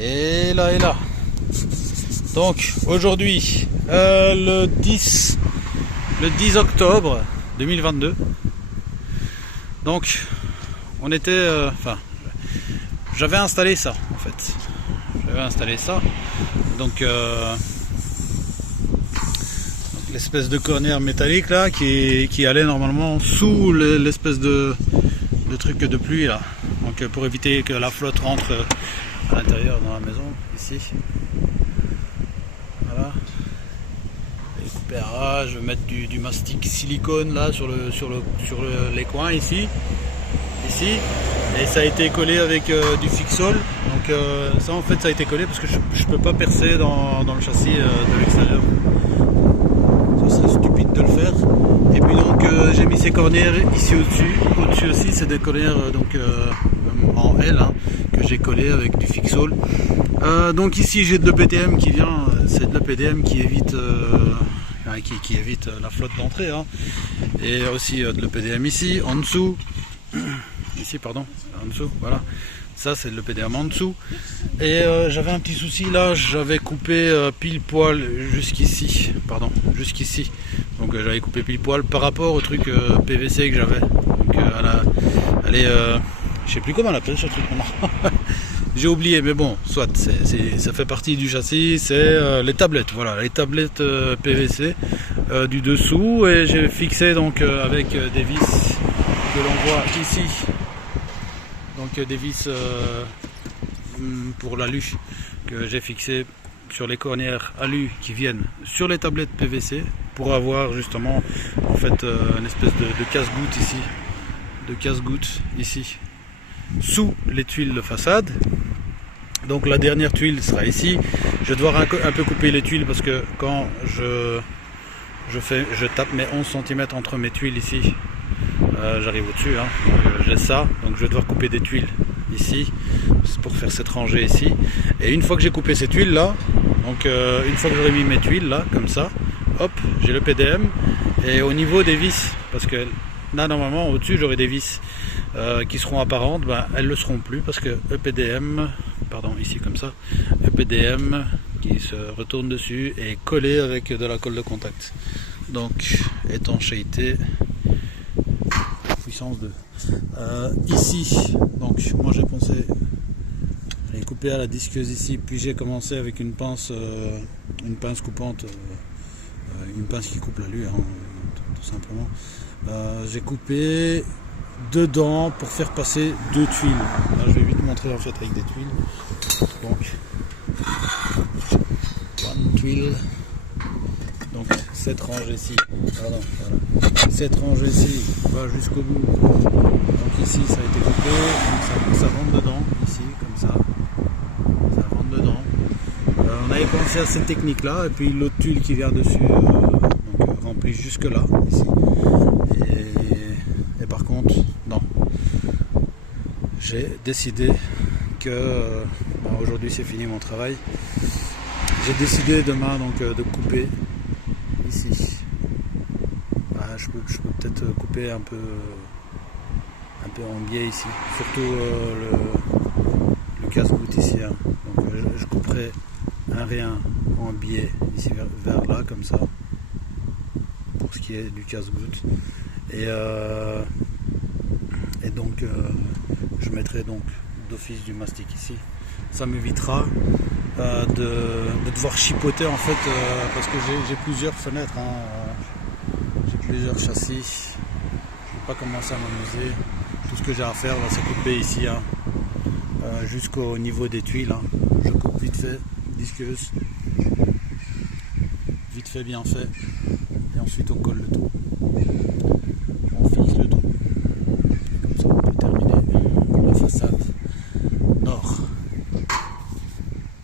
Et là. Donc aujourd'hui, le 10 octobre 2022. Donc on était, j'avais installé ça en fait. Donc l'espèce de cornière métallique là qui allait normalement sous l'espèce de truc de pluie là. Donc pour éviter que la flotte rentre à l'intérieur dans la maison ici. Voilà. Je vais mettre du mastic silicone là sur les coins ici. Et ça a été collé avec du Fixol. Donc ça en fait ça a été collé parce que je peux pas percer dans le châssis de l'extérieur. Ce serait stupide de le faire. Et puis donc j'ai mis ces cornières ici au-dessus aussi, c'est des cornières en L hein, que j'ai collé avec du Fixol. Donc ici j'ai de l'EPDM qui vient, c'est de l'EPDM qui évite qui évite la flotte d'entrée hein. Et aussi de l'EPDM ici en dessous. Ici pardon, en dessous, voilà. Ça c'est de l'EPDM en dessous. Et j'avais un petit souci là, j'avais coupé pile poil jusqu'ici. Donc j'avais coupé pile poil par rapport au truc PVC que j'avais. Donc elle est, je sais plus comment on appelle ce truc maintenant. J'ai oublié, mais bon, soit, ça fait partie du châssis, c'est les tablettes, voilà, les tablettes PVC du dessous, et j'ai fixé donc avec des vis que l'on voit ici, donc des vis pour l'alu que j'ai fixé sur les cornières alu qui viennent sur les tablettes PVC pour avoir justement en fait une espèce de casse-goutte ici, sous les tuiles de façade. Donc la dernière tuile sera ici. Je vais devoir un peu couper les tuiles parce que quand je tape mes 11 cm entre mes tuiles ici, j'arrive au-dessus hein. J'ai ça, donc je vais devoir couper des tuiles ici pour faire cette rangée ici. Et une fois que j'ai coupé ces tuiles là, donc une fois que j'aurai mis mes tuiles là comme ça, hop, j'ai le PDM. Et au niveau des vis, parce que là normalement au-dessus j'aurai des vis qui seront apparentes, elles ne le seront plus parce que EPDM, pardon, ici comme ça, EPDM qui se retourne dessus est collé avec de la colle de contact. Donc étanchéité puissance 2. Ici, donc moi j'ai pensé les couper à la disqueuse ici, puis j'ai commencé avec une pince coupante, une pince qui coupe l'alu, hein, tout simplement. J'ai coupé dedans pour faire passer deux tuiles. Là, je vais vite montrer en fait avec des tuiles. Donc, une tuile. Donc cette rangée ici, voilà. Cette rangée ici va jusqu'au bout. Donc ici ça a été coupé, donc ça rentre dedans, ici comme ça. Ça rentre dedans. On avait pensé à cette technique là, et puis l'autre tuile qui vient dessus, donc remplie jusque là, ici. Et par contre, non. J'ai décidé que aujourd'hui c'est fini mon travail. J'ai décidé demain donc de couper ici. Je peux peut-être couper un peu en biais ici, surtout le casse-goutte ici. Hein. Donc je couperai un rien en biais ici vers là comme ça pour ce qui est du casse-goutte. Et donc je mettrai donc d'office du mastic ici. Ça m'évitera de devoir chipoter en fait parce que j'ai plusieurs fenêtres, hein, j'ai plusieurs châssis. Je ne vais pas commencer à m'amuser. Tout ce que j'ai à faire c'est couper ici hein, jusqu'au niveau des tuiles. Hein. Je coupe vite fait, disqueuse, vite fait bien fait, et ensuite on colle le tout.